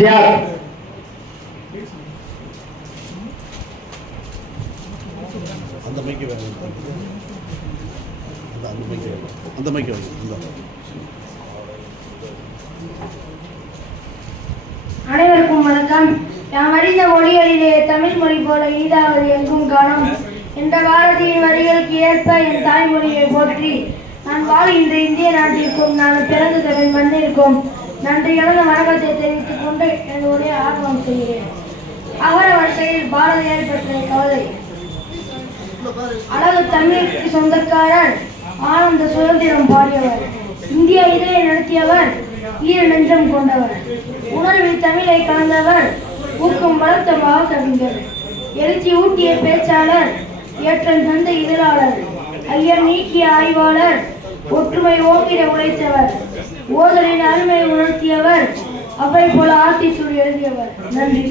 ஜியாத். அந்த மைக்கு வேணும், அந்த மைக்கு வேணும், அந்த மைக்கு வேணும். அனைவருக்கும் வணக்கம். நாம் அறிந்த மொழிகளிலே தமிழ் மொழி போல இனிதாவது எங்கும் காணும் என்ற பாரதியின் வரிகளுக்கு ஏற்ப என் தாய்மொழியை போற்றி நான் வாழ்கின்ற இந்திய நாட்டிற்கும் நான் பிறந்த தமிழ் மண்ணிற்கும் நன்றி கலந்த வணக்கத்தை தெரிவித்துக் கொண்டு என்னுடைய ஆர்வம் செய்கிறேன். அகர வரிசையில் பாரதியார் பற்றிய கவலை. அழகு தமிழுக்கு சொந்தக்காரர், ஆனந்த சுதந்திரம் பாடியவர், இந்திய இதழை நடத்தியவர், ஈர நெஞ்சம் கொண்டவர், உணர்வில் தமிழை கலந்தவர், ஊக்கம் வளர்த்த கவிஞர், எழுச்சி ஊட்டிய பேச்சாளர், ஏற்றம் தந்த இதழாளர், ஐயர் நீக்கிய ஆய்வாளர், ஒற்றுமை ஓங்கிட உழைத்தவர், ஓதலின் அருமை உணர்த்தியவர், அவை போல ஆத்திச்சூர் எழுதியவர். நன்றி.